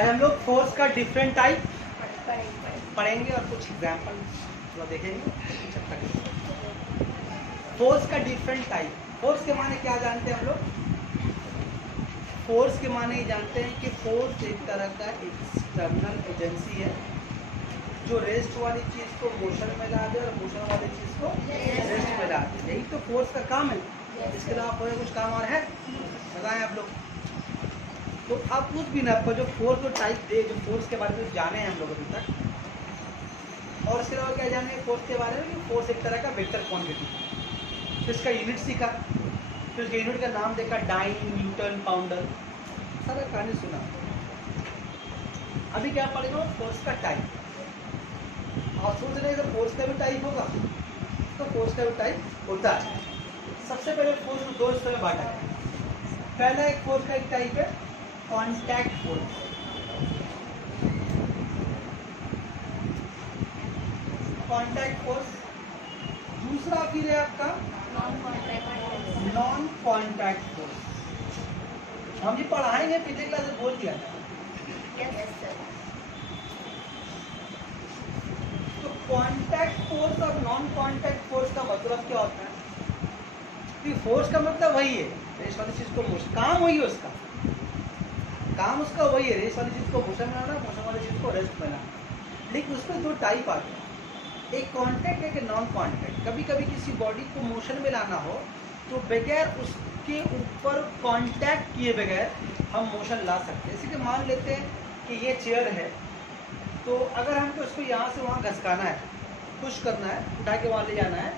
आज हम लोग फोर्स का डिफरेंट टाइप पढ़ेंगे और कुछ एग्जाम्पल थोड़ा देखेंगे। फोर्स का डिफरेंट टाइप, फोर्स के माने क्या जानते हैं हम लोग? फोर्स के माने ये जानते हैं कि फोर्स एक तरह का एक्सटर्नल एजेंसी है जो रेस्ट वाली चीज को मोशन में ला दे और मोशन वाली चीज को रेस्ट में ला दे। यही तो फोर्स का काम है। इसके अलावा कोई कुछ काम और है? बताएं आप लोग। तो आप कुछ भी ना, आपको जो फोर्स को टाइप दे, जो फोर्स के बारे में जाने हैं हम लोग अभी तक, और इसके अलावा क्या जाने फोर्स के बारे में कि फोर्स एक तरह का वेक्टर क्वांटिटी। फिर इसका यूनिट सीखा, फिर उसके यूनिट का नाम देखा, डाइन, न्यूटन, पाउंडर, सारा कहानी सुना। अभी क्या पढ़ेगा? फोर्स का टाइप। आप सोच रहे हैं फोर्स का भी टाइप होगा, तो फोर्स का भी टाइप होता है। सबसे पहले फोर्स को दो हिस्सों में बांटा है। पहला एक फोर्स का एक टाइप है कॉन्टैक्ट फोर्स। Contact force. दूसरा फिर है आपका नॉन कॉन्टैक्ट फोर्स। हम भी पढ़ाएंगे, पिछले क्लास में बोल दिया था। तो कॉन्टैक्ट फोर्स और नॉन कॉन्टैक्ट फोर्स का मतलब क्या होता है? कि फोर्स का मतलब वही है, रेस वाली चीज को मोशन, काम वही है उसका, काम उसका वही है, रेस वाली चीज को मोशन में लाना, मोशन वाली चीज को रेस्ट में लाना। लेकिन उसमें दो टाइप आते हैं, एक कॉन्टैक्ट एक नॉन कॉन्टैक्ट। कभी कभी किसी बॉडी को मोशन में लाना हो तो बगैर उसके ऊपर कॉन्टैक्ट किए बगैर हम मोशन ला सकते हैं। जैसे कि मान लेते हैं कि ये चेयर है, तो अगर हमको उसको यहाँ से वहाँ घसकाना है, पुश करना है, उठा के वहाँ ले जाना है,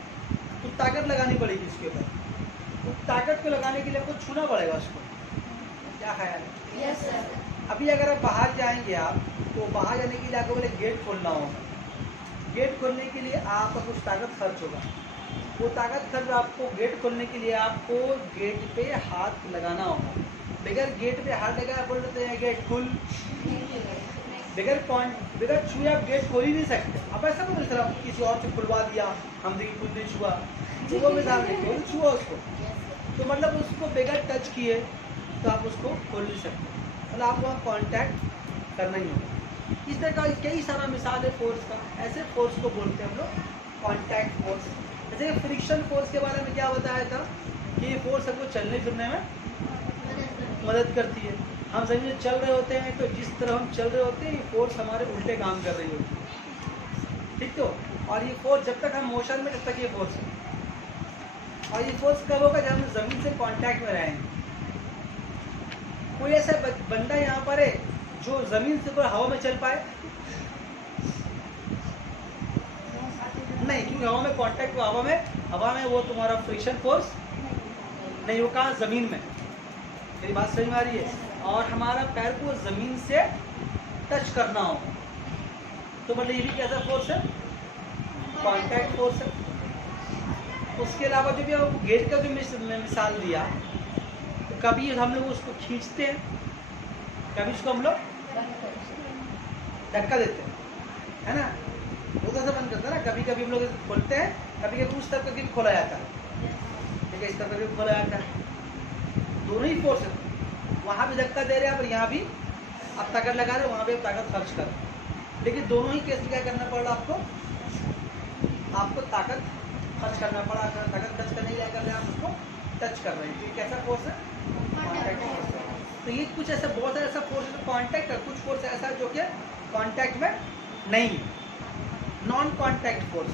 तो ताकत लगानी पड़ेगी उसके ऊपर। तो ताकत को लगाने के लिए आपको छूना पड़ेगा उसको। क्या ख्याल है? Yes sir. अभी अगर आप बाहर जाएंगे आप, तो बाहर जाने के लिए आपको पहले गेट खोलना होगा। गेट खोलने के लिए आपका कुछ ताकत खर्च होगा। वो ताकत खर्च आपको गेट खोलने के लिए आपको गेट पे हाथ लगाना होगा। बगैर गेट पे हाथ लगाए बोल देते हैं गेट खुल, बगैर छुए आप गेट खोल ही नहीं सकते। अब ऐसा तो नहीं किसी और से खुलवा दिया, हम देखिए खुद नहीं छुआ, तो वो मिसाल देखिए छुआ उसको, तो मतलब उसको बगैर टच किए तो आप उसको खोल नहीं सकते, मतलब आपको वहाँ कॉन्टैक्ट करना ही होगा। इस तरह का कई सारा मिसाल है फोर्स का। ऐसे फोर्स को बोलते हैं हम लोग कॉन्टैक्ट फोर्स। जैसे फ्रिक्शन फोर्स के बारे में क्या बताया था कि ये फोर्स हमको चलने फिरने में मदद करती है। हम जमीन में चल रहे होते हैं तो जिस तरह हम चल रहे होते हैं ये फोर्स हमारे उल्टे काम कर रही होती है, ठीक तो। और ये फोर्स जब तक हम मोशन में, तब तक ये फोर्स है। और ये फोर्स कब होगा? जब हम जमीन से कांटेक्ट में रहेंगे। कोई ऐसा बंदा यहाँ पर है जो जमीन से ऊपर हवा में चल पाए? नहीं, क्योंकि हवा में कांटेक्ट, हवा में वो तुम्हारा फ्रिक्शन फोर्स नहीं, वो कहाँ? जमीन में। मेरी बात समझ में आ रही है? और हमारा पैर को जमीन से टच करना हो तो मतलब ये भी कैसा फोर्स है? कॉन्टैक्ट फोर्स है। उसके अलावा जो भी आपको गेट का जो मिसाल दिया, तो कभी हम लोग उसको खींचते हैं, कभी उसको हम लोग धक्का देते हैं, है ना? वो कैसे बंद करते हैं ना, कभी कभी हम लोग खोलते हैं, कभी कभी उस तरह करके भी खोला जाता है, ठीक है, इस तरह करके भी खोला जाता है। दोनों ही फोर्स है, वहाँ भी धक्का दे रहे हैं और यहाँ भी आप ताकत लगा रहे हो, वहाँ भी आप ताकत खर्च कर रहे हो। लेकिन दोनों ही केस में क्या करना पड़ रहा आपको ताकत खर्च करना पड़ा। ताकत खर्च करने के लिए कर रहे हैं, आप उसको टच कर रहे हैं, तो ये कैसा फोर्स है? कॉन्टैक्ट फोर्स है। तो ये कुछ ऐसा, बहुत सारा ऐसा फोर्स है कॉन्टैक्ट है, कुछ फोर्स ऐसा है जो कि कॉन्टैक्ट में नहीं है, नॉन कॉन्टैक्ट फोर्स।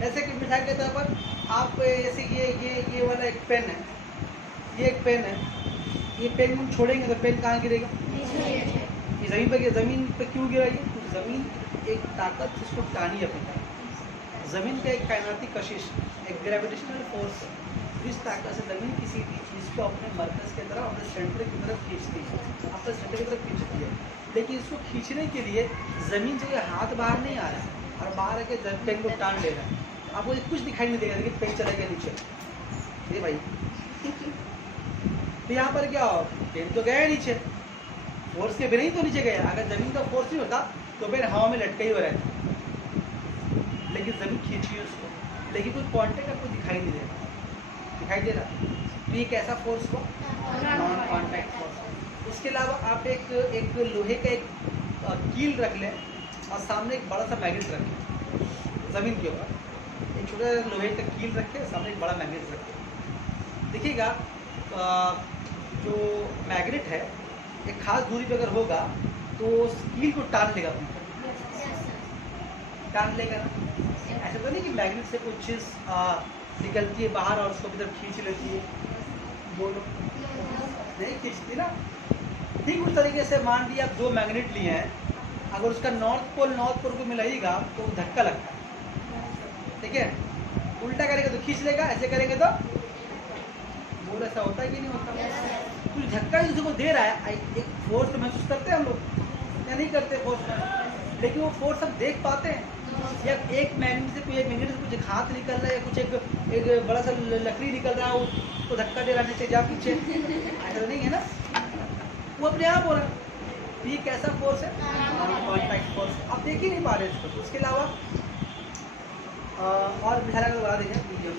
जैसे कि मिसाल के तौर पर आप जैसे ये वाला एक पेन है, ये एक पेन है, ये पेन हम छोड़ेंगे तो पेन कहाँ गिरेगा? ये ज़मीन पर। ज़मीन पर क्यों गिरा? ये ज़मीन एक ताकत इसको टानी अपनी तरफ। ज़मीन का एक कायनाती कशिश, एक ग्रेविटेशनल फोर्स है, इस ताकत से ज़मीन किसी भी चीज़ को अपने मरकज़ की तरफ, अपने सेंटर की तरफ खींचती है, अपने सेंटर की तरफ खींचती है। लेकिन इसको खींचने के लिए ज़मीन जो है हाथ बाहर नहीं आ रहा है और बाहर आके पेन को टान ले रहा है। आपको कुछ दिखाई नहीं देगा, लेकिन पेन चलेगा नीचे। ये भाई तो यहाँ पर क्या हो, पेन तो गया नीचे, फोर्स के बिना ही तो नीचे गया। अगर जमीन का फोर्स नहीं होता तो पेन हवा में लटका ही हुआ रहता, लेकिन जमीन खींची उसको, लेकिन कोई कॉन्टैक्ट आपको दिखाई नहीं देगा, दिखाई दे रहा। तो ये कैसा फोर्स को? Non contact force. उसके अलावा आप एक लोहे का एक कील रख लें और सामने एक बड़ा सा मैग्नेट रख लें ज़मीन के ऊपर। एक छोटा लोहे का कील रखें, सामने एक बड़ा मैग्नेट रखें। देखिएगा जो मैग्नेट है एक खास दूरी पे अगर होगा तो उस कील को टान लेगा अपनी तरफ, टान लेगा ना। ऐसा तो नहीं कि मैग्नेट से कोई चीज़ निकलती है बाहर और उसको अपनी तरफ खींच लेती है, बोलो नहीं खींचती ना। ठीक उस तरीके से मान लिया आप 2 मैग्नेट लिए हैं, अगर उसका नॉर्थ पोल को मिलाइएगा तो धक्का लगता है, ठीक है। उल्टा करेंगे तो खींच लेगा, ऐसे करेंगे तो बोल, ऐसा होता है कि नहीं होता? कुछ धक्का ही उसको दे रहा है, एक फोर्स तो महसूस करते हैं हम लोग या नहीं करते फोर्स में, लेकिन वो फोर्स हम देख पाते हैं। या एक मैग्नेट से कुछ एक हाथ निकल रहा है या कुछ एक बड़ा सा लकड़ी निकल रहा है, उसको धक्का दे रहा है नीचे जा पीछे, ऐसा तो नहीं है ना, वो अपने आप हो रहा है। ये कैसा फोर्स है? Contact force. आप देख ही नहीं पा रहे इसको। उसके अलावा और मिसाल अगर बता दीजिए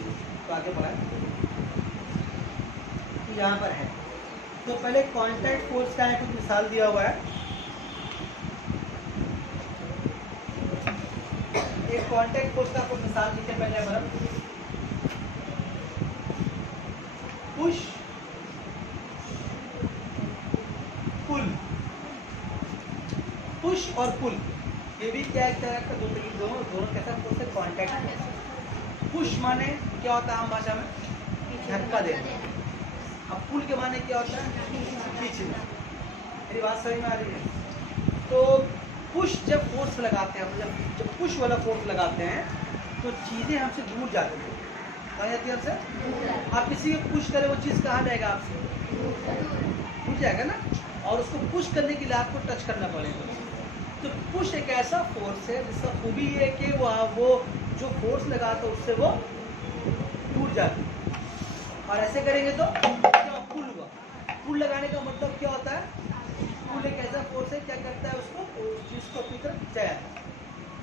तो आगे बढ़ाए तो यहाँ पर है, तो पहले कॉन्टैक्ट फोर्स का कुछ मिसाल दिया हुआ है। एक कॉन्टैक्ट फोर्स का कुछ मिसाल लिखे पहले हमारा, पुश पुल। पुश और पुल ये भी क्या एक तरह का दोनों कैसा फोर्स है? Contact force. पुश माने क्या होता है आम भाषा में? धक्का देना। अब पुल के माने क्या होता है? खींचना। मेरी बात समझ में आ रही है? तो पुश जब फोर्स लगाते हैं, जब पुश वाला फोर्स लगाते हैं तो चीज़ें हमसे दूर जाती हैं। कहाँ जाती है हमसे? आप किसी को पुश करें वो चीज़ कहाँ जाएगा? आपसे दूर जाएगा ना, और उसको पुश करने के लिए आपको टच करना पड़ेगा। तो पुश एक ऐसा फोर्स है जिसका खूबी है कि वो जो फोर्स लगाता है उससे वो टूट जाती है। और ऐसे करेंगे तो क्या पुल हुआ। पुल लगाने का मतलब क्या होता है? पुल एक ऐसा फोर्स है, क्या करता है उसको, उस चीज़ को अपनी तरफ जाता है।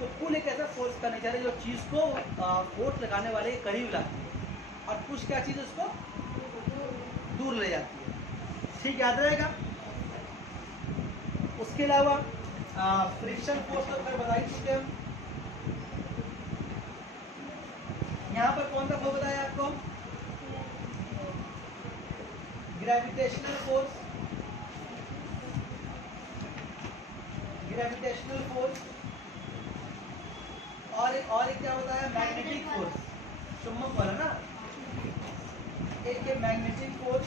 तो पुल एक ऐसा फोर्स का नेचर है जो चीज़ को फोर्स लगाने वाले के करीब लाती है, और पुश क्या चीज़ उसको दूर ले जाती है। ठीक याद रहेगा? उसके अलावा फ्रिक्शन फोर्स तो फिर बता ही चुके हम। यहाँ पर कौन सा फोर्स बताया आपको? Gravitational force. ग्रेविटेशनल फोर्स और एक क्या बताया? Magnetic force. चुंबक वाला ना, एक है मैग्नेटिक फोर्स।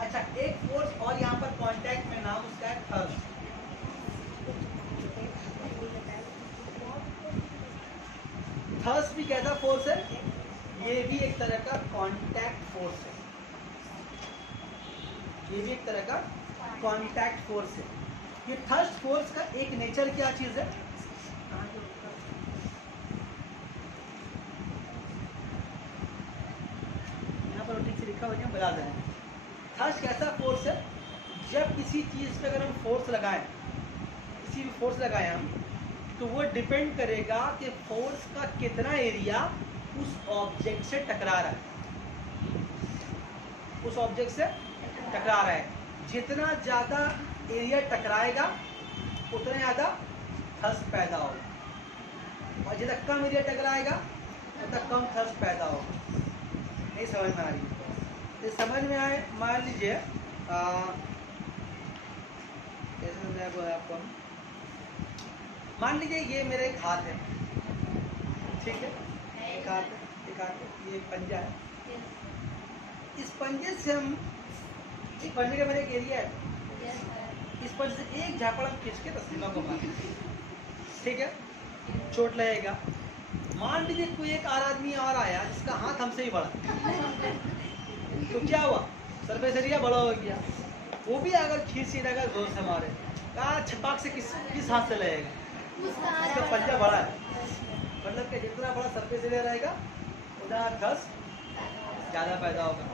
अच्छा, एक फोर्स और यहाँ पर कांटेक्ट में, नाम उसका है थर्स्ट। थर्स्ट भी कैसा फोर्स है? ये भी एक तरह का कांटेक्ट फोर्स है। ये भी एक तरह का कांटेक्ट फोर्स है। ये थर्स्ट फोर्स का एक नेचर क्या चीज है? यहाँ पर ठीक से लिखा हुआ है, बता दें। थर्स्ट कैसा फोर्स है? जब किसी चीज पे अगर हम फोर्स लगाएं, किसी भी फोर्स लगाएं हम, तो वो डिपेंड करेगा कि फोर्स का कितना एरिया उस ऑब्जेक्ट से टकरा रहा है। उस ऑब्जेक्ट से टकरा रहा है, जितना ज़्यादा एरिया टकराएगा उतना ज़्यादा थर्स्ट पैदा होगा, और जितना कम एरिया टकराएगा उतना कम थर्स्ट पैदा होगा। नहीं समझ में आ रही? ये समझ में आए? मान लीजिए कैसे समझाया आपको? मान लीजिए ये मेरा एक हाथ है, ठीक है, एक हाथ है, ये एक पंजा है। इस पंजे से हम, इस पंजे का मेरा एक एरिया है, इस पंजे से एक झापड़ हम खींच के तस्लीमा को मारें, ठीक है, चोट लगेगा। मान लीजिए कोई एक आदमी और आया जिसका हाथ हमसे ही बड़ा, तो क्या हुआ? सरफेस एरिया बड़ा हो गया। वो भी अगर खींच ही रहेगा जोर से मारे, छपाक से किस हाथ से लगेगा? उसका पंजा बड़ा है, मतलब कि जितना बड़ा सरफेस एरिया रहेगा उतना थर्स्ट ज़्यादा पैदा होगा।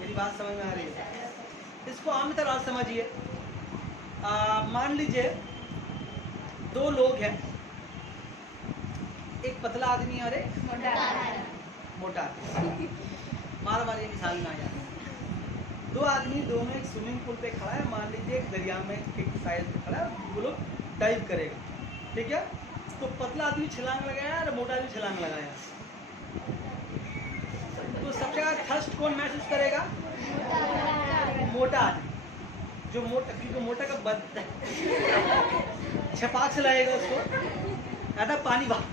मेरी बात समझ में आ रही है? इसको आम तरह समझिए। मान लीजिए दो लोग हैं, एक पतला आदमी और एक मोटा आदमी। मार ये मिसाल में आ जाता है। दो आदमी दोनों एक स्विमिंग पूल पे खड़ा है, मान लीजिए एक दरिया में एक साइड पे खड़ा है, वो लोग डाइव करेगा, ठीक है। तो पतला आदमी छलांग लगाया और मोटा आदमी छलांग लगाया, तो सबसे ज्यादा थर्स्ट कौन महसूस करेगा? मोटा आदमी। जो मोटा, क्योंकि मोटा का बद छपाक से लगेगा उसको, ज्यादा पानी बाहर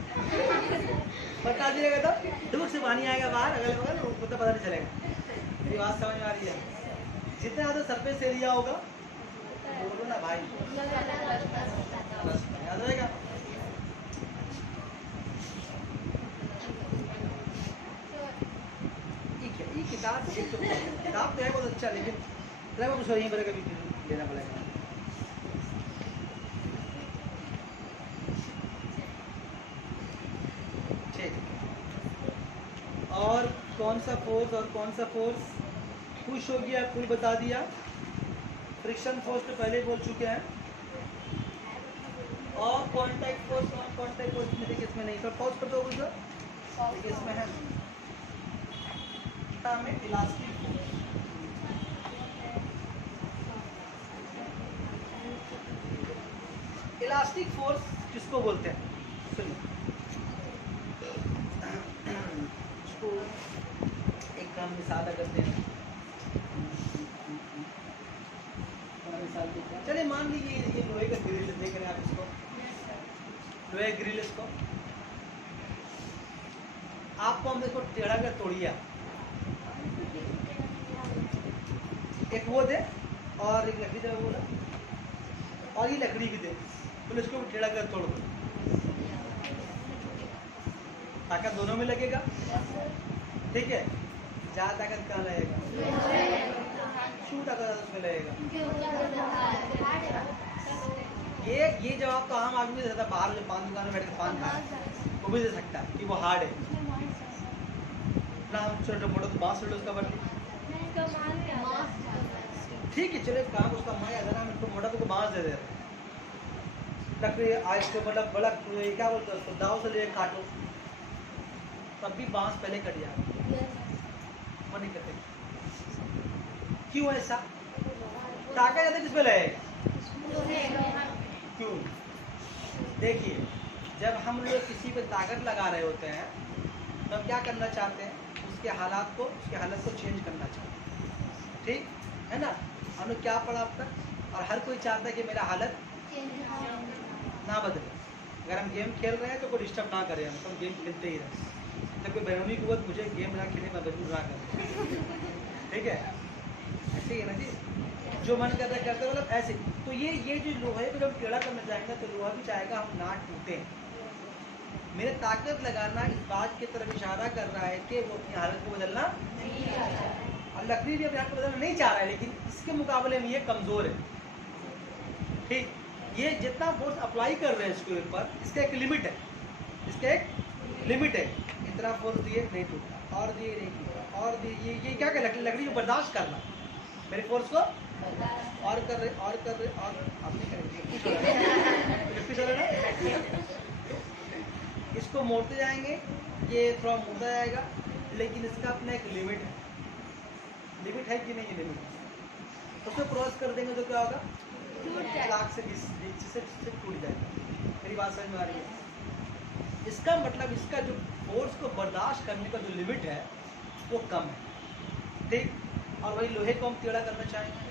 बता दिएगा तो दूर से पानी आएगा बाहर, अगल बगल उसको तो पता नहीं चलेगा। मेरी बात समझ में आ रही है? जितना ज़्यादा सरफेस एरिया होगा, बोलो ना भाई, याद रहेगा। ठीक है, ये किताब किताब तो है बहुत अच्छा, लेकिन कुछ यहीं पर कभी लेना पड़ेगा। और कौन सा फोर्स और कौन सा फोर्स पुश हो गया, पुल बता दिया। फ्रिक्शन फोर्स तो पहले बोल चुके हैं। और कांटेक्ट फोर्स और कांटेक्ट फोर्स में देखिए, इसमें नहीं पर पॉज कर दो कुछ, देखिए इसमें है में इलास्टिक फोर्स। इलास्टिक फोर्स किसको बोलते हैं? सुनिए, इसको एक हम मिसाल करते हैं। चलिए मान लीजिए ये लोहे का ग्रिल देख रहे हैं आप, इसको लोहे ग्रिल, इसको आपको हम देखो टेढ़ा कर तोड़िए, एक वो दे और एक लकड़ी दे बोला, और ये लकड़ी भी दे, तो इसको टेढ़ा कर तोड़ दो, ताकत दोनों में लगेगा, ठीक है। ज्यादा ताकत कहाँ लगेगा? शू ताकत उसमें लगेगा। ये जवाब तो आम आदमी दे सकता है, बाहर जो पान दुकान में बैठ के पान खाए वो भी दे सकता है कि वो हार्ड है ना। हम छोटे मोटे तो बांस उसका बदली, ठीक है। चलो काम उसका माया है ना, इसको मोटा तो बांस दे दे लकड़ी आज को, मतलब बड़ा क्या बोलते हैं उसको, दाव से ले काटो तब भी बांस पहले कट जाएगा, वो नहीं करते। क्यों ऐसा? ताकत ज्यादा किस पे लगेगा? क्यों? देखिए, जब हम लोग किसी पे ताकत लगा रहे होते हैं तो हम क्या करना चाहते हैं? उसके हालात को चेंज करना चाहते हैं, ठीक है ना। हम लोग क्या पढ़ा अब तक, और हर कोई चाहता है कि मेरा हालत ना बदले। अगर हम गेम खेल रहे हैं तो कोई डिस्टर्ब ना करें, हम गेम खेलते ही रहे। जब कोई बैरूनी कुवत मुझे गेम ना खेलने में मजबूर ना करें, ठीक है। ऐसे ही है ना जी, जो मन कर रहा है करते, मतलब ऐसे। तो ये जो लोहे को जब टेढ़ा करना चाहेंगे तो लोहा भी चाहेगा हम ना टूटे। मेरे ताकत लगाना इस बात की तरफ इशारा कर रहा है कि वो अपनी हालत को बदलना नहीं चाह रहा है, और लकड़ी भी अपनी हालत को बदलना नहीं चाह रहा है, लेकिन इसके मुकाबले में ये कमज़ोर है, ठीक। ये जितना फोर्स अप्लाई कर रहे हैं इसके ऊपर, इसका एक लिमिट है, इसका एक लिमिट है। इतना फोर्स दिए नहीं टूटा, और दिए नहीं टूटा, और दिए, ये क्या कर लकड़ी को बर्दाश्त करना मेरे फोर्स को, और कर रहे और आप नहीं करेंगे इसको मोड़ते जाएंगे, ये थोड़ा मोड़ता जाएगा, लेकिन इसका अपना एक लिमिट है। लिमिट है कि नहीं? ये लिमिट उसको क्रॉस कर देंगे तो क्या होगा? लाख से 20 से टूट जाएगा। मेरी बात समझ में आ रही है? इसका मतलब इसका जो फोर्स को बर्दाश्त करने का जो लिमिट है वो कम है, ठीक। और वही लोहे को हम टेढ़ा करना चाहेंगे,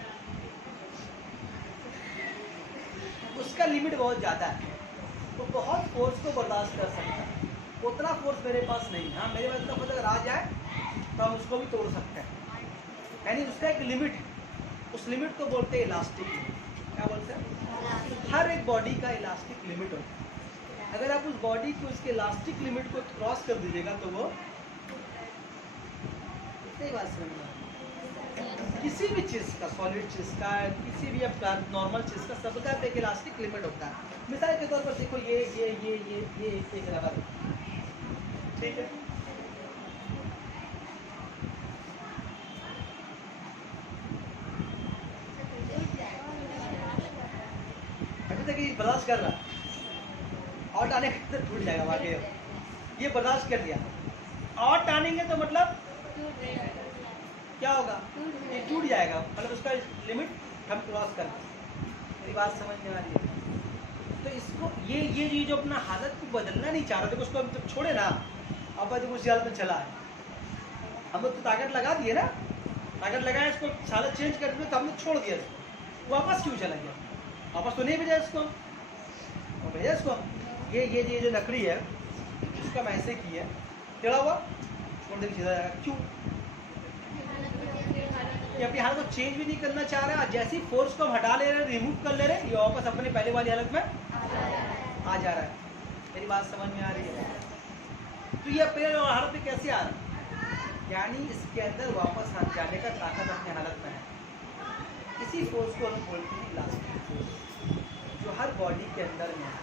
उसका लिमिट बहुत ज़्यादा है, वो बहुत फोर्स को बर्दाश्त कर सकता है। उतना फोर्स मेरे पास नहीं है। हाँ, मेरे पास इतना फोर्स अगर आ जाए तो हम उसको भी तोड़ सकते हैं, यानी उसका एक लिमिट है। उस लिमिट को बोलते हैं इलास्टिक लिमिट। क्या बोलते हैं? हर एक बॉडी का इलास्टिक लिमिट होता है। अगर आप उस बॉडी को उसके इलास्टिक लिमिट को क्रॉस कर दीजिएगा तो वो इतनी बात समझ में किसी भी चीज़ का, सॉलिड चीज़ का, किसी भी आपका नॉर्मल चीज़ का, सबका एक इलास्टिक लिमिट होता है। मिसाल के तौर पर देखो ये एक रबर, ठीक है। अभी तक ये बर्दाश्त कर रहा, और टाने के टूट जाएगा वाकई। ये बर्दाश्त कर लिया, और टानेंगे तो मतलब क्या होगा, ये टूट जाएगा, मतलब उसका लिमिट हम क्रॉस कर दें। मेरी बात समझ में आ रही है? तो इसको ये जो अपना हालत को बदलना नहीं चाह रहा, देखो उसको हम जब छोड़े ना, अब देखो उसी हालत में चला है, हम लोग तो ताकत लगा दिए ना, ताकत लगाए इसको हालत चेंज कर दिए, तो हमने छोड़ दिया इसको, वापस क्यों चला गया, वापस तो नहीं भेजा इसको, और भेजा इसको। ये जो लकड़ी है इसका हम ऐसे की है, टेढ़ा हुआ छोड़ देंगे, सीधा जाएगा। क्यों? ये अपनी हालत को चेंज भी नहीं करना चाह रहा, जैसी फोर्स को हम हटा ले रहे हैं, रिमूव कर ले रहे हैं, ये वापस अपने पहले वाली हालत में आ जा रहा है। मेरी बात समझ में आ रही है? तो ये अपने हालत में कैसे आ रहा है, यानी इसके अंदर वापस आ जाने का ताकत अपनी हालत में है। इसी फोर्स को हम बोलते हैं इलास्टिक फोर्स, जो हर बॉडी के अंदर में है।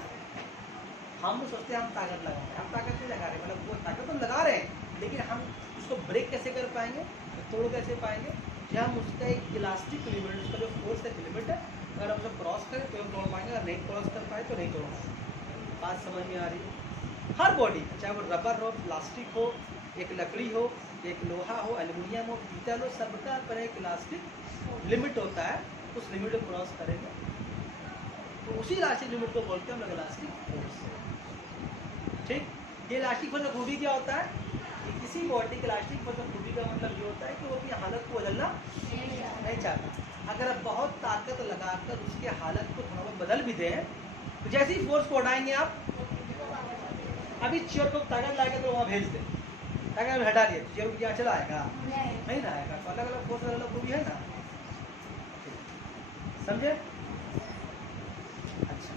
हम सोचते हैं हम ताकत लगा रहे हैं, हम ताकत नहीं लगा रहे, मतलब वो ताकत हम लगा रहे हैं, लेकिन हम उसको ब्रेक कैसे कर पाएंगे, तोड़ कैसे पाएंगे, जब हम उसका एक इलास्टिक लिमिट, उसका जो फोर्स है लिमिट है, अगर हम उसे क्रॉस करें तो हम तोड़ पाएंगे, अगर नहीं क्रॉस कर पाए तो नहीं तोड़ पाएंगे। बात समझ में आ रही है? हर बॉडी, चाहे वो रबर हो, प्लास्टिक हो, एक लकड़ी हो, एक लोहा हो, एल्युमिनियम हो, पीतल हो, सबका पर एक इलास्टिक लिमिट होता है, उस लिमिट को क्रॉस करेंगे तो उसी इलास्टिक लिमिट को बोलते हैं हम लोग इलास्टिक फोर्स। ठीक, ये इलास्टिक फोर्स का खूबी क्या होता है कि किसी बॉडी के इलास्टिक फोर्स का खूबी का मतलब ये होता है कि वो अपनी हालत को बदलना नहीं चाहता। अगर आप बहुत ताकत लगाकर उसके हालत को थोड़ा बहुत बदल भी दें, तो जैसे ही फोर्स को उड़ाएंगे आप, अभी चेयर को ताकत लाएगा तो वहाँ भेज दें, ताकत हटा दिया, चेयर को क्या चला आएगा, नहीं ना आएगा। तो अलग अलग फोर्स अलग अलग खूबी है ना, समझे? अच्छा,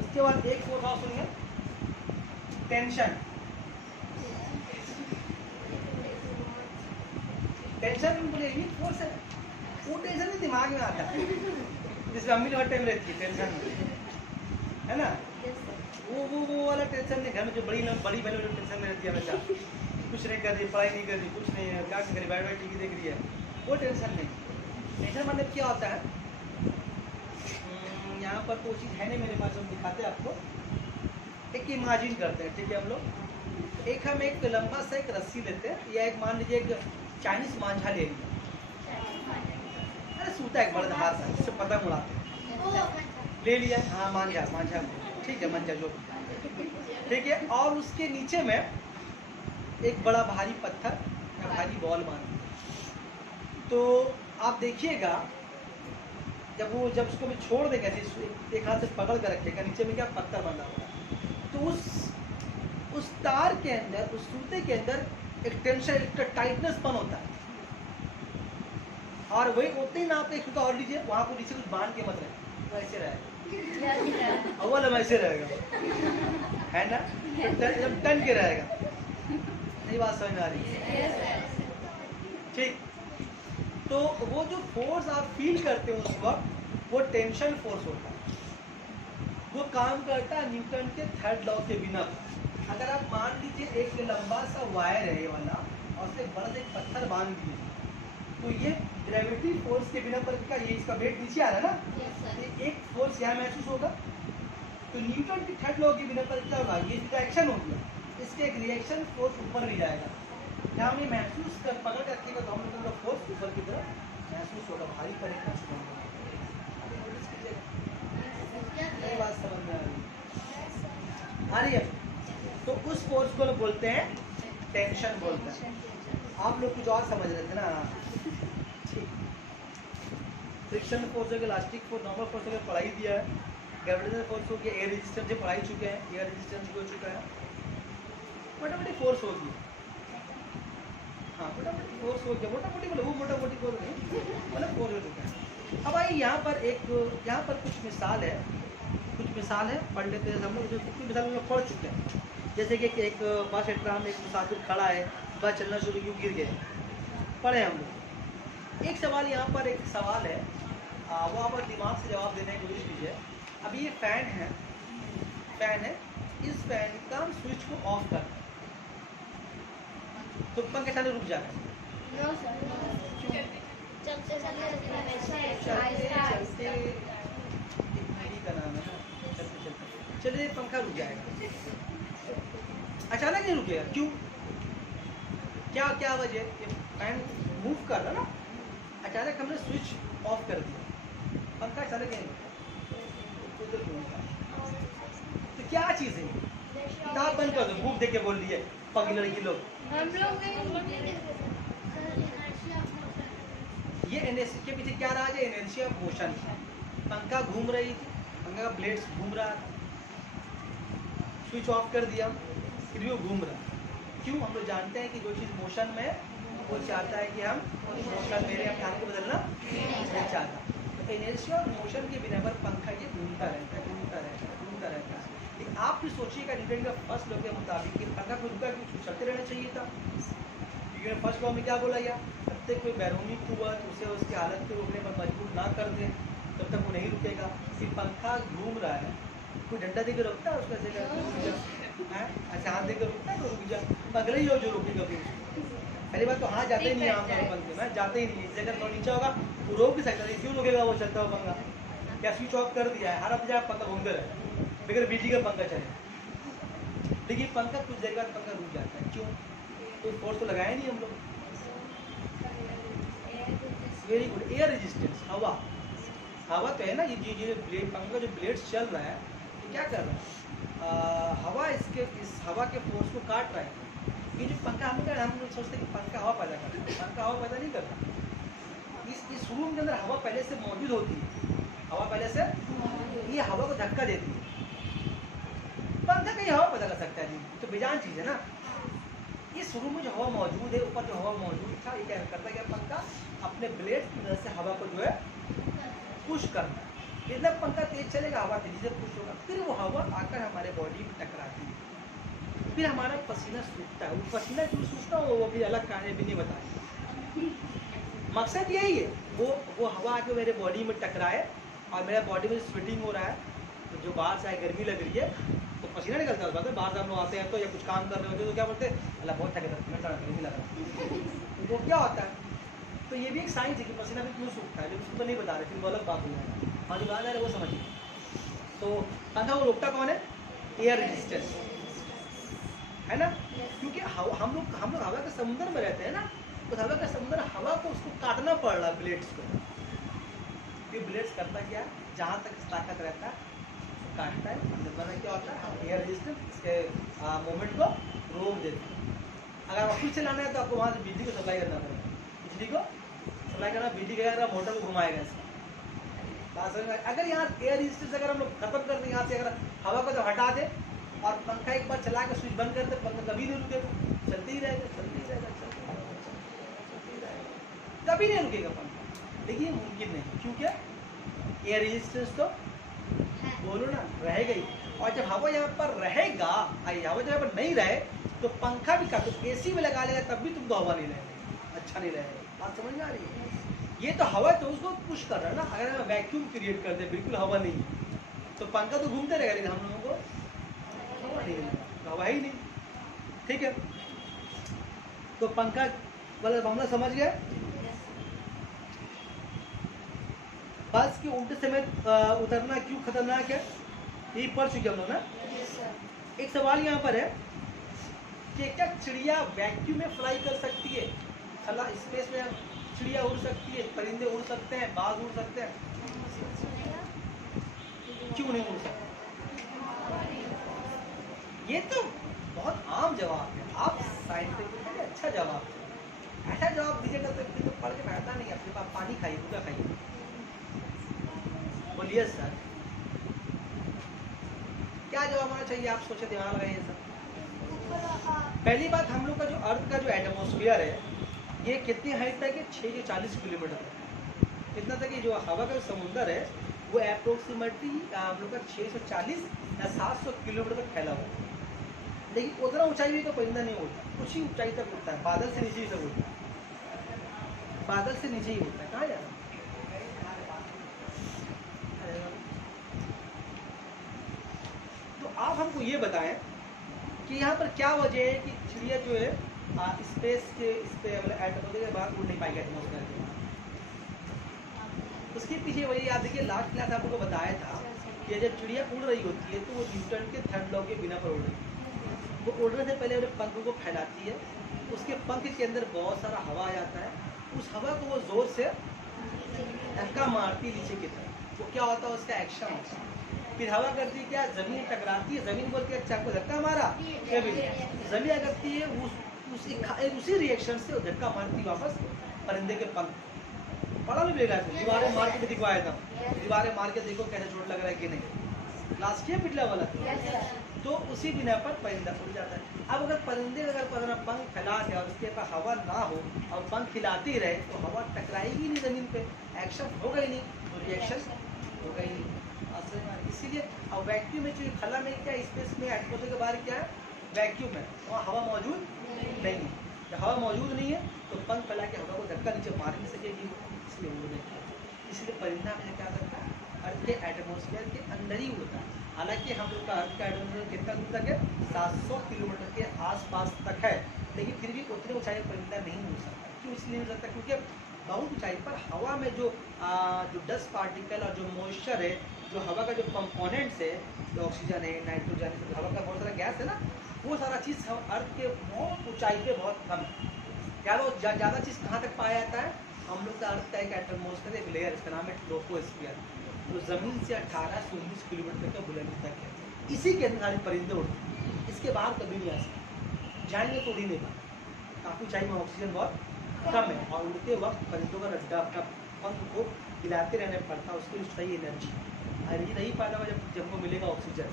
उसके बाद एक फोर्स और सुनिए, टेंशन। टेंशन बोले ये फोर्स है, वो टेंशन भी दिमाग में आता है, जिसमें अम्मी हर टाइम रहती है टेंशन में, है ना? वो वाला टेंशन नहीं, घर में जो बड़ी बहन वाली टेंशन में रहती है हमेशा, कुछ नहीं कर रही, पढ़ाई नहीं कर रही, कुछ नहीं है, क्या कर रही, बैठ बैठ टीवी देख रही है, वो टेंशन नहीं। टेंशन मतलब क्या होता है, यहाँ पर तो चीज़ है नहीं मेरे पास, हम दिखाते हैं आपको। एक इमेजिन करते हैं, ठीक है, हम लोग एक लंबा सा एक रस्सी लेते हैं, या एक मान लीजिए एक चाइनीज मांझा ले लिया, अरे सूता एक बड़ा धार सा, जिससे पतंग उड़ाते हैं, ले लिया, हाँ मांझा, ठीक है, मंझा जो, ठीक है, और उसके नीचे में एक बड़ा भारी पत्थर या भारी बॉल बांध दिया। तो आप देखिएगा जब उसको भी छोड़ देगा, एक हाथ से पकड़ कर रखेगा, नीचे में क्या पत्थर बंधा हुआ है, तो उस तार के अंदर, उस सूते के अंदर एक टेंशन, एक टाइटनेसपन होता है, और वही होते ही ना आप एक और लीजिए, वहाँ को नीचे कुछ बांध के मत रहे, वो ऐसे रहेगा, अव्वल ऐसे रहेगा, है ना, जब टन के रहेगा। नहीं बात समझ में आ रही है? ठीक, तो वो जो फोर्स आप फील करते हो उस वक्त, वो टेंशन फोर्स होता है, वो काम करता है न्यूटन के थर्ड लॉ के बिना। अगर आप मान लीजिए एक लंबा सा वायर है ये वाला, और उससे बड़ा सा एक पत्थर बांध दिए, तो ये ग्रेविटी फोर्स के बिना पर क्या, ये इसका वेट नीचे आ रहा है ना, तो एक फोर्स यहाँ महसूस होगा, तो न्यूटन के थर्ड लॉ के बिना पर क्या होगा, ये रिएक्शन हो गया, इसके एक रिएक्शन फोर्स ऊपर नहीं जाएगा, जहाँ हमें महसूस कर पकड़ रखिएगा तो हम लोगों का फोर्स ऊपर की तरफ महसूस होगा, भारी पड़ेगा। बात समझ में आ रही है? तो उस फोर्स को लोग बोलते हैं टेंशन बोलते हैं। आप लोग कुछ और समझ रहे थे ना? ठीक, फ्रिक्शन फोर्स हो गया, इलास्टिक फोर्स, नॉर्मल फोर्स हो गया, पढ़ाई दिया है, ग्रेविटेशनल फोर्स हो गया, एयर रेजिस्टेंस से पढ़ाई चुके हैं, एयर रेजिस्टेंस हो चुका है, मोटामोटी फोर्स हो गई, हाँ मोटामोटी फोर्स हो गया, मोटामोटी बोले वो मोटामोटी फोर्स नहीं, मतलब फोर्स हो चुका है। अब आइए यहाँ पर कुछ मिसाल है, पढ़ लेते हैं हम लोग, जो कितनी मिसाल हम लोग पढ़ चुके हैं। जैसे कि एक बस अड्डा में एक मुसाफिर खड़ा है, बस चलना शुरू क्यों, गिर गए, पढ़े हम लोग। एक सवाल यहाँ पर एक सवाल है, वो आप दिमाग से जवाब देने की कोशिश कीजिए। अभी ये फैन है, इस फैन का हम स्विच को ऑफ कर दें तो पंखा चालू रुक जाएगा, चलते का नाम है ना, चलिए पंखा रुक जाएगा, अचानक नहीं रुकेगा, क्यों, क्या वजह, ये फैन मूव कर रहा ना, अचानक हमने स्विच ऑफ कर दिया, पंखा अचानक उधर घूम गया। तो क्या चीज़ है? किताब बंद कर दो, बुक देख के बोल रही है पगली लड़की लोग। ये इनर्शिया के पीछे क्या राज है? Inertia of motion. पंखा घूम रही थी, पंखा का ब्लेड्स घूम रहा था, स्विच ऑफ कर दिया, फिर भी वो घूम रहा। क्यों? हम लोग जानते हैं कि जो चीज़ मोशन में वो चाहता है कि हम मोशन मेरे अपने हाथ को बदलना नहीं चाहता। तो इनर्शिया और मोशन के बिना पर पंखा ये घूमता रहता है, घूमता रहता है, घूमता रहता है। लेकिन आप भी सोचिएगा न्यूटन का फर्स्ट लॉ के मुताबिक कि पंखा को रुका क्यों, चलते रहना चाहिए था। क्योंकि फर्स्ट लॉ में क्या बोला गया? जब तक कोई बैरोनी कुव्वत उसे उसकी हालत को रोकने पर मजबूर ना कर दे तब तक वो नहीं रुकेगा। फिर पंखा घूम रहा है, कोई डंडा देकर रोकता है उसको, ऐसे अच्छा हाथ देकर रोकता है तो रुक जा, अगले ही लोग जो रोकेगा फिर। पहली बात तो हाथ जाते ही नहीं है आमतौर पर पंखे में, जाते ही नहीं। इस जगह थोड़ा नीचा होगा वो रोक भी सकता है, क्यों रोकेगा वो चलता हुआ पंखा? क्या स्विच ऑफ कर दिया है, हर अब जगह पंखा घूमते रहे, बगैर बिजली का पंखा चले। लेकिन पंखा कुछ देर बाद पंखा रुक जाता है, क्यों? कोई फोर्स तो लगाया नहीं हम लोग। वेरी गुड, एयर रेजिस्टेंस, हवा। हवा तो है ना, ये ब्लेड, पंखा जो ब्लेड्स चल रहा है ये क्या कर रहा है? हवा इस हवा के फोर्स को काट रहा है। ये जो पंखा हम लोग सोचते हैं कि पंखा हवा पैदा करता है, पंखा हवा पैदा नहीं करता। इस रूम के अंदर हवा पहले से मौजूद होती है, हवा पहले से, ये हवा को धक्का देती है। पंखा कहीं हवा पैदा कर सकता है नहीं, तो बेजान चीज़ है ना। इस रूम में जो हवा मौजूद है, ऊपर जो हवा मौजूद था, ये क्या करता है कि पंखा अपने ब्लेड की मदद से हवा को जो है पुश करना है। जितना पंखा तेज चलेगा हवा तेजी से पुश होगा, फिर वो हवा आकर हमारे बॉडी में टकराती है, फिर हमारा पसीना सूखता है। वो पसीना क्यों सूखता है वो भी अलग कहानी, भी नहीं बताया। मकसद यही है, वो हवा आके मेरे बॉडी में टकराए और मेरा बॉडी में स्वेटिंग हो रहा है, तो जो बाहर से आए गर्मी लग रही है तो पसीना निकलता है। बात है, बाहर से हम लोग आते हैं तो या कुछ काम कर रहे होते हैं तो क्या बोलते हैं, अल्लाह बहुत थके गर्मी लग रहा है। वो क्या होता है? तो ये भी एक साइंस है कि पसीना भी क्यों सूखता है, लेकिन उसको नहीं बता रहे, फिर वो अलग बात हो जाएगा। हाँ जो बात है वो समझिए। तो पंखा को रोकता कौन है? एयर रेजिस्टेंस, है ना। क्योंकि हम लोग हवा के समुद्र में रहते हैं ना, तो हवा का समुद्र, हवा को उसको काटना पड़ रहा है ब्लेड्स को। ये ब्लेड्स करता क्या? जहाँ तक ताकत रहता है काटता है, मतलब क्या होता है, एयर रेजिस्टेंस इसके मूवमेंट को रोक देता है। अगर आपको फिर चलाना है तो आपको वहाँ से बिजली को सप्लाई करना पड़ेगा, बिजली को सप्लाई करना, बिजली का मोटर को घुमाएगा इसका। अगर यहाँ एयर रेजिस्टेंस अगर हम लोग खत्म कर दें, यहाँ से अगर हवा को तो हटा दे और पंखा एक बार चला के स्विच बंद कर दे, पंखा कभी नहीं रुकेगा, चलते ही रहेगा, चलते ही रहेगा, चलते ही रहेगा, चलते ही रहेगा, कभी नहीं रुकेगा पंखा। लेकिन ये मुमकिन नहीं, क्योंकि एयर रेजिस्टेंस तो बोलो ना रहेगा ही। और जब हवा यहाँ पर रहेगा, हवा जब यहाँ पर नहीं रहे तो पंखा भी काटो, एसी में लगा लेगा तब भी तुमको हवा नहीं रहेगा, अच्छा नहीं रहेगा। बात समझ में आ रही है? ये तो हवा तो उसको पुश कर रहा है ना। अगर हम वैक्यूम क्रिएट कर दे, बिल्कुल हवा नहीं है, तो पंखा तो घूमते रहेगा, लेकिन हम लोगों को हवा नहीं मिलेगा, हवा ही नहीं। ठीक है, तो पंखा वाला मामला समझ गए। बस के उल्टे समय उतरना क्यों खतरनाक है, ये पढ़ चुके हम लोग ना। एक सवाल यहाँ पर है कि क्या चिड़िया वैक्यूम में फ्लाई कर सकती है? खला स्पेस में चिड़िया उड़ सकती है, परिंदे उड़ सकते हैं, बाघ उड़ सकते हैं, क्यों नहीं उड़ सकते? ये तो बहुत आम जवाब है, आप साइंटिफिक अच्छा जवाब है। ऐसा जवाब दीजिएगा तो पढ़ के बैठता नहीं, अपने पास पानी खाइए, दूधा खाइए। बोलिए सर क्या जवाब होना चाहिए, आप सोचे, दिमाग लगाइए सर। पहली बात, हम लोग का जो अर्थ का जो एटमॉस्फेयर है ये कितनी हाइट तक है? 640 किलोमीटर तक। इतना तक कि जो हवा का समुंदर है वो अप्रोक्सीमेटली हम लोग का 640 या 700 किलोमीटर तक फैला हुआ है। लेकिन उतना ऊंचाई भी तो परिंदा नहीं उड़ता, कुछ ही ऊंचाई तक उड़ता है, बादल से नीचे ही तक उड़ता है, बादल से नीचे ही उड़ता है। कहाँ जा रहा है? तो आप हमको ये बताएं कि यहाँ पर क्या वजह है कि चिड़िया जो है स्पेस के एटमॉस्फेयर के बाहर उड़ नहीं पाएगी, एटमॉस्फेयर के बाहर। उसके पीछे वही याद है कि लास्ट क्लास आपको बताया था कि जब चिड़िया उड़ रही होती है तो वो न्यूटन के थर्ड लॉ के बिना पर उड़ रही है। वो उड़ने से पहले अपने पंख को फैलाती है, उसके पंख के अंदर बहुत सारा हवा आ जाता है उस हवा को वो जोर से धक्का मारती है नीचे की तरफ, तो क्या होता है उसका एक्शन होता है। फिर हवा करती है क्या, जमीन टकराती है, जमीन बोलती है अच्छा आपको धक्का मारा, जमीन करती है उसी रिएक्शन से वो धक्का मारती वापस परिंदे के पंख। पढ़ा नहीं मिलेगा, दीवारें मार के भी दिखवाया था, दीवारें मार के देखो कैसे चोट लग रहा है कि नहीं, क्लास किया पिछला वाला। तो उसी बिना पर परिंदा उड़ जाता है। अब अगर परिंदे अगर पंख फैला दे और उसके पास हवा ना हो और पंख हिलाती रहे तो हवा टकराएगी नहीं जमीन पे, एक्शन होगा ही नहीं, तो रिएक्शन होगा ही नहीं। इसीलिए अब वैक्यूम में जो खला में क्या स्पेस में एटमॉस्फेयर के बाहर क्या है, वैक्यूम है, वहाँ हवा मौजूद नहीं है। जब हवा मौजूद नहीं है तो पंख फैला के हवा को धक्का नीचे मार नहीं सकेगी, इसलिए उड़ नहीं पाएगी। इसलिए परिंदा में क्या करता है, अर्थ के एटमॉस्फेयर के अंदर ही उड़ता है। हालांकि हम लोग का अर्थ का एटमॉस्फेयर कितना दूर तक है, 700 किलोमीटर के आसपास तक है, लेकिन फिर भी उतनी ऊंचाई पर परिंदा नहीं उड़ सकता। क्यों इसलिए नहीं उड़ सकता, क्योंकि बहुत ऊंचाई पर हवा में जो डस्ट पार्टिकल और जो मॉइस्चर है, जो हवा का जो कंपोनेंट्स है, जो ऑक्सीजन है, नाइट्रोजन है, हवा का बहुत सारा गैस है ना, वो सारा चीज़ अर्थ के बहुत ऊंचाई पे बहुत कम है। ज़्यादा चीज़ कहाँ तक पाया जाता है, हम लोग का अर्थ का एक एटमॉस्फेयर एक लेयर, इसका नाम है ट्रोपोस्फियर, तो ज़मीन से 18 से 19 किलोमीटर तक का बुलंदी तक है। इसी के अंदर सारे परिंदे उड़ते हैं, इसके बाहर कभी नहीं आ सकते, जाएंगे तो उड़ ही नहीं पाए। काफ़ी ऊंचाई में ऑक्सीजन बहुत कम है और उड़ते वक्त परिंदों का रद्दा अपना पंख को हिलाते रहने पड़ता है, उसके लिए चाहिए एनर्जी। एनर्जी नहीं पैदा होगा जब हमको मिलेगा ऑक्सीजन,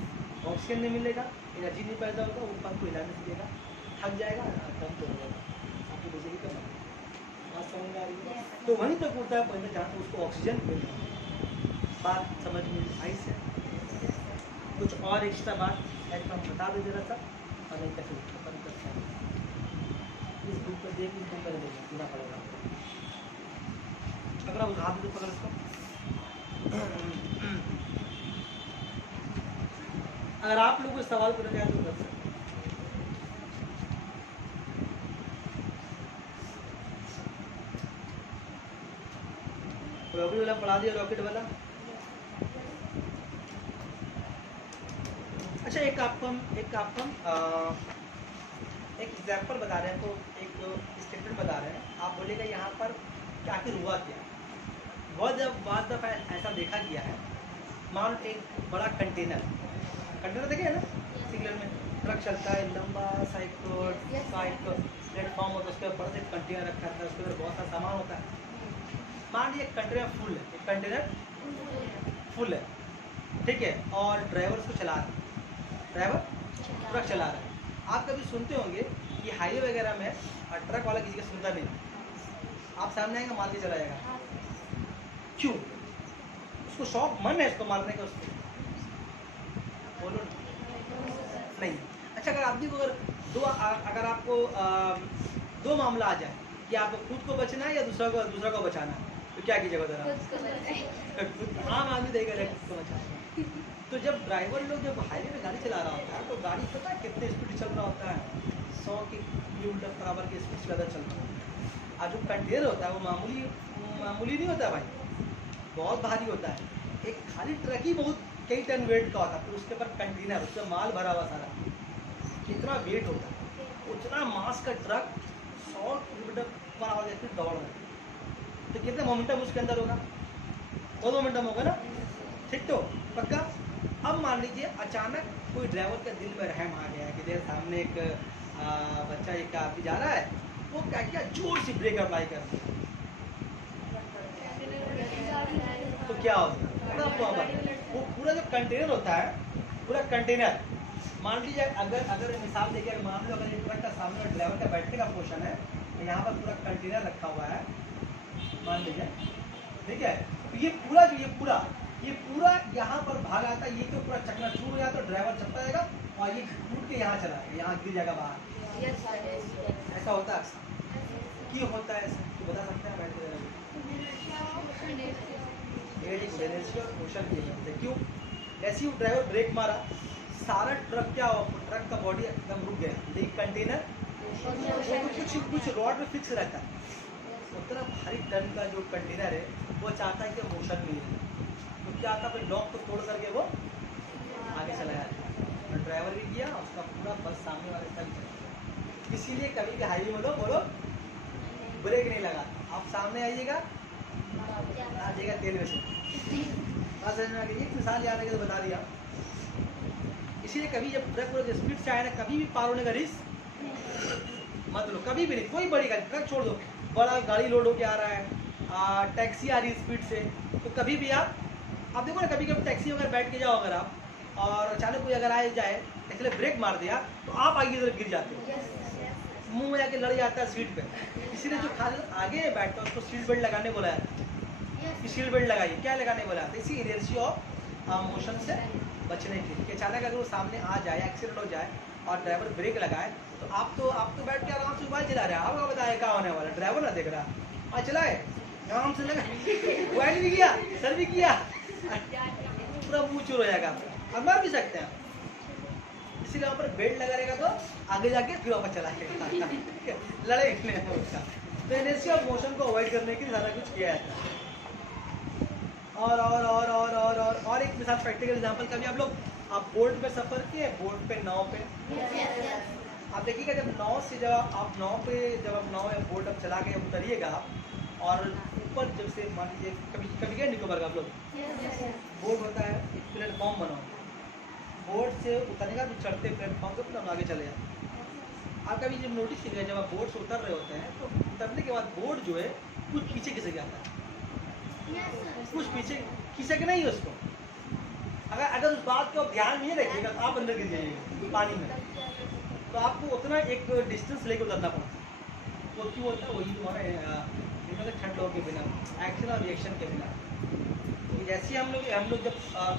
ऑक्सीजन नहीं मिलेगा, एनर्जी नहीं पैदा होगा, वो पंख को हिलाने लगेगा, थक जाएगा, दम तोड़ेगा, आपकी दूसरी कम बात समझ में आ रही है। तो वहीं तक उड़ता है परिंदा जहाँ पर उसको ऑक्सीजन मिल रहा है। बात समझ में आई से? कुछ और एक्स्ट्रा बात है तो हम बता दें जरा सा, और नहीं तो फिर खत्म करते हैं। इस बुक पर देख इसको कर देगा, पूरा पड़ेगा। अगर आप हाथ में पकड़ इसको, अगर आप लोग को सवाल पूछना चाहे तो कर सकते। रॉकेट वाला पढ़ा दिया, रॉकेट वाला। अच्छा एक आपको एक एग्जाम्पल बता रहे हैं, तो एक स्टेटमेंट बता रहे हैं, आप बोलेगा यहाँ पर क्या आखिर हुआ क्या। बहुत दफ़ा ऐसा देखा गया है, मान एक बड़ा कंटेनर देखे है ना, सिग्नल में ट्रक चलता है, लंबा सा एक प्लेटफॉर्म होता है, उसके ऊपर से कंटेनर रखा रहता है, उसके ऊपर बहुत सारा सामान होता है। मान लीजिए कंटेनर फुल है, एक कंटेनर फुल है, ठीक है, और ड्राइवर उसको चला रहा है, ड्राइवर ट्रक चला रहा है। आप कभी सुनते होंगे कि हाईवे वगैरह में ट्रक वाला किसी का सुनता नहीं, आप सामने आएंगे मार के चला जाएगा। क्यों? उसको शौक मन है इसको मारने का, उसको बोलो नहीं। अच्छा अगर आदमी को अगर आपको दो मामला आ जाए कि आपको खुद को बचना है या दूसरा को बचाना है, तो क्या कीजिएगा जरा? आम आदमी देगा खुद को बचाना। तो जब ड्राइवर लोग जब हाईवे पे गाड़ी चला रहा होता है तो गाड़ी पता है कितने स्पीड चल रहा होता है, 100 किलोमीटर पर आवर की स्पीड से ज़्यादा चलता है। और जो कंटेनर होता है वो मामूली नहीं होता भाई, बहुत भारी होता है। एक खाली ट्रक ही बहुत कई टन वेट का होता है, फिर उसके ऊपर कंटेनर, उसमें माल भरा हुआ सारा, कितना वेट होता है, उतना मास का ट्रक 100 किलोमीटर पर आवर की दौड़ रहा है, तो कितना मोमेंटम उसके अंदर होगा, बहुत मोमेंटम होगा ना, ठीक। तो पक्का। अब मान लीजिए अचानक कोई ड्राइवर के दिल में रहम आ गया कि देर सामने एक बच्चा एक आदमी जा रहा है, वो क्या क्या जोर से ब्रेक अप्लाई कर, तो क्या होगा, वो पूरा जो कंटेनर होता है, पूरा कंटेनर, मान लीजिए अगर मिसाल देखिए, मान लो अगर ट्रक का सामने ड्राइवर का बैठने का पोर्शन है, तो यहाँ पर पूरा कंटेनर रखा हुआ है, मान लीजिए, ठीक है, तो ये पूरा यहाँ पर भाग आता है, ये तो पूरा चकनाचूर हो जाता है, ड्राइवर चलता जाएगा और ये टूट के यहाँ चला जाएगा, यहाँ गिर जाएगा बाहर। ऐसा होता है, क्यों होता है ऐसा, तो बता सकते हैं बैठे रहने। क्यों? जैसे ही ड्राइवर ब्रेक मारा, सारा ट्रक क्या हुआ, ट्रक का बॉडी एकदम रुक गया, लेकिन कंटेनर कुछ रॉड में फिक्स रहता है, उतना भारी टन का जो कंटेनर है वो चाहता है कि मोशन मिले, तो क्या आता है, लॉक को तोड़ करके वो आगे चला जाता है, और ड्राइवर भी किया, उसका पूरा बस सामने वाले तक चला। इसीलिए कभी भी हाईवे में लोग बोलो ब्रेक नहीं लगाते, आप सामने आइएगा, आ जाएगा 13 बजे। बात समझ में आ गई? एक मिसाल याद है तो बता दिया। इसीलिए कभी जब ट्रक स्पीड से आए ना, कभी भी पार होने का रिस्क मत लो, कभी भी नहीं। कोई बड़ी गाड़ी, ट्रक छोड़ दो, बड़ा गाड़ी लोड होके आ रहा है, टैक्सी आ रही है स्पीड से, तो कभी भी आप देखो ना, कभी कभी टैक्सी वगैरह बैठ के जाओ अगर आप, और अचानक कोई अगर आए जाए, इसलिए ब्रेक मार दिया तो आप आगे की तरफ गिर जाते हो, मुंह में आके लड़ जाता है सीट पे। इसीलिए जो खाली आगे बैठता है उसको सीट बेल्ट लगाने बोला जाता है, सीट बेल्ट लगाइए। क्या लगाने बोला जाता है? इसी इनर्शिया ऑफ मोशन से बचने के लिए। अचानक अगर वो सामने आ जाए, एक्सीडेंट हो जाए और ड्राइवर ब्रेक लगाए, तो आप तो बैठ के आराम से मोबाइल चला रहे हैं, आपको बताया क्या होने वाला, ड्राइवर ना देख रहा, और चलाए आराम से, लगा मोबाइल भी किया, सर भी किया, पूरा मुँह चूर हो जाएगा और मर भी सकते हैं। इसीलिए वहाँ पर बेल्ट लगा रहेगा तो आगे जाके फिर वापस चलाएगा, लड़ाई नहीं उसका। तो इनर्शिया ऑफ मोशन को अवॉइड करने के लिए सारा कुछ किया जाता है। और एक मिसाल, प्रैक्टिकल एग्जांपल, कभी आप बोट पे सफर किए, बोट पे, नाव पे, आप देखिएगा जब नाव से जब आप नाव या बोट अब चला के उतरिएगा और ऊपर जब से मान लीजिए कभी गए निकोबार का आप लोग, बोट होता है, एक प्लेटफॉर्म बना, बोट से उतरने का भी चढ़ते प्लेटफॉर्म पे फिर हम आगे चले जाते। आप कभी जब नोटिस कीजिएगा, जब आप बोट से उतर रहे होते हैं तो उतरने के बाद बोट जो है कुछ पीछे खिसक जाता है, कुछ पीछे खिसक नहीं है उसको। अगर उस बात को ध्यान नहीं रखिएगा तो आप अंदर गिर जाइएगा पानी में, तो आपको उतना एक डिस्टेंस लेकर उतरना पड़ता है। वो क्यों होता है? वही तुम्हारे ठंड के बिना, एक्शन और रिएक्शन के बिना। तो जैसे हम लोग जब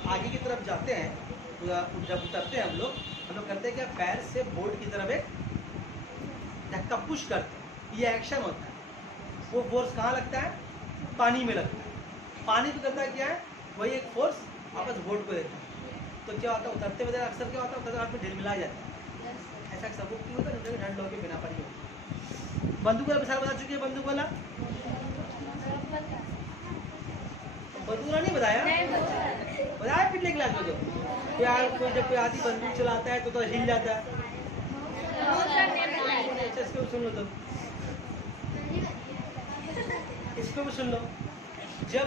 आगे की तरफ जाते हैं, जब उतरते हैं हम लोग करते हैं क्या, पैर से बोर्ड की तरफ एक धक्का पुश करते हैं, ये एक्शन होता है। वो फोर्स कहाँ लगता है? पानी में लगता है। पानी पे करता है क्या है, वही एक फोर्स आपस बोर्ड को देता है। तो क्या होता है, उतरते हुए अक्सर क्या होता है, उतरते हाथ में ढील मिला जाता है, ऐसा सब क्यों होता है? ठंड होकर बिना पानी होता। बंदूक वाला मिसाल बता चुकी है, बंदूक वाला नहीं बताया पिछले क्लास में। जो जब कोई आदमी बंदूक चलाता है तो हिल जाता है। इसको सुन लो, तो इसको भी सुन लो। जब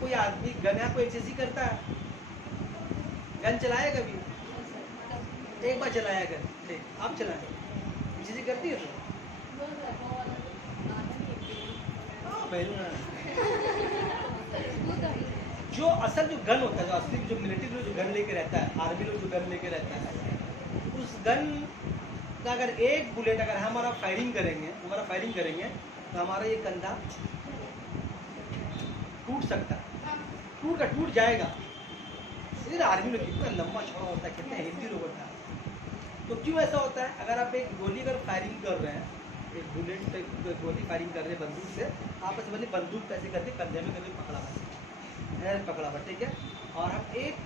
कोई आदमी गन या कोई चीज करता है, गन चलाया कभी, एक बार चलाया कर, आप चलाए चीजें करती है तो जो असल जो गन होता है, जो असली जो मिलिट्री लोग जो गन लेके रहता है, आर्मी लोग जो गन लेके रहता है, उस गन का अगर एक बुलेट अगर हमारा फायरिंग करेंगे तो हमारा ये कंधा टूट सकता है, टूट जाएगा। आर्मी लोग कितना लंबा चौड़ा होता है, कितने हिंदी लोग होता है। तो क्यों ऐसा होता है? अगर आप एक गोली अगर फायरिंग कर रहे हैं, एक बुलेट पे गोली फायरिंग कर रहे हैं बंदूक से, आप ऐसे बोले बंदूक कैसे करके कंधे में कभी पकड़ा हुआ, ठीक है। और हम एक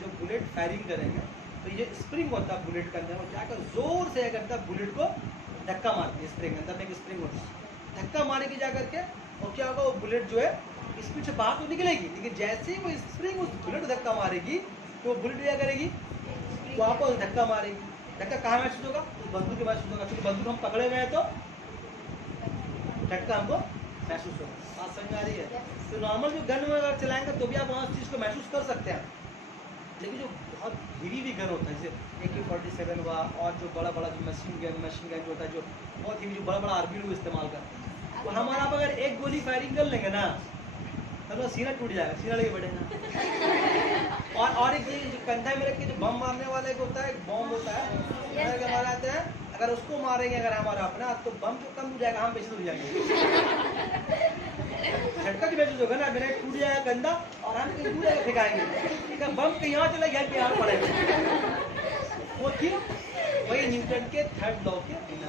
जो बुलेट फायरिंग करेंगे तो ये स्प्रिंग होता है बुलेट के अंदर, और जाकर जोर से करता है बुलेट को धक्का मारती है। स्प्रिंग अंदर में एक स्प्रिंग होता है, धक्का मारेगी जा करके, और क्या होगा, वो बुलेट जो है स्पीड से बाहर तो निकलेगी, लेकिन जैसे ही वो स्प्रिंग उस बुलेट धक्का मारेगी तो वो बुलेट क्या करेगी, वापस धक्का मारेगी। धक्का कहाँ महसूस होगा? बंदूक के महसूस होगा, क्योंकि बंदूक हम पकड़े हुए हैं तो धक्का हमको महसूस होगा। बात समझ आ रही है? तो नॉर्मल जो गन में अगर चलाएंगे तो भी आप वहाँ चीज़ को महसूस कर सकते हैं, लेकिन जो बहुत हेवी गन होता है, जैसे AK-47 हुआ, और जो बड़ा जो मशीन गन जो होता है, जो बहुत हेवी, जो बड़ा आर्मी लोग इस्तेमाल करते हैं, तो हमारा आप अगर एक गोली फायरिंग कर लेंगे ना तो सीना टूट जाएगा, सीना लेके बढ़ेगा। और एक जो कंधा में रख के जो बम मारने वाले को होता है, बम होता है, हमारा आता है, अगर उसको मारेंगे अगर हमारा अपना, तो बम तो कम हो जाएगा, हम बेच हो जाएंगे, झटका की बेच होगा ना, मेरा टूट जाएगा कंधा और हम कहीं दूर जाकर फेंकाएंगे, बम कहीं यहाँ चला गया, यहाँ पड़ेगा। वो क्यों? वही न्यूटन के थर्ड लॉ के बिना,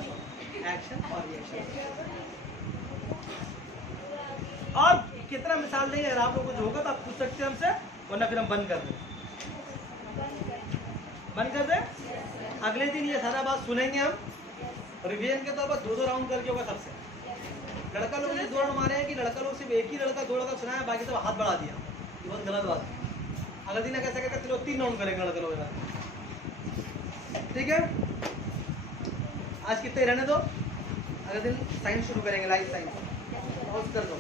एक्शन और रिएक्शन। और कितना मिसाल नहीं है, आप लोगों को जो होगा तो आप पूछ सकते हैं हमसे, वरना फिर हम बंद कर दें। अगले दिन ये सारा बात सुनेंगे हम, रिवीजन के तौर पर 2-2 राउंड करके होगा सबसे। लड़का लोग ने 2 राउंड मारे हैं कि लड़का लोग सिर्फ एक ही लड़का 2 लड़का सुनाया, बाकी सब हाथ बढ़ा दिया, ये बहुत गलत बात है। अगले दिन कैसे कहते चलो 3 राउंड करेंगे लड़का लोग, ठीक है। आज कितने रहने दो, अगले दिन साइंस शुरू करेंगे, लाइफ साइंस। पॉज कर दो।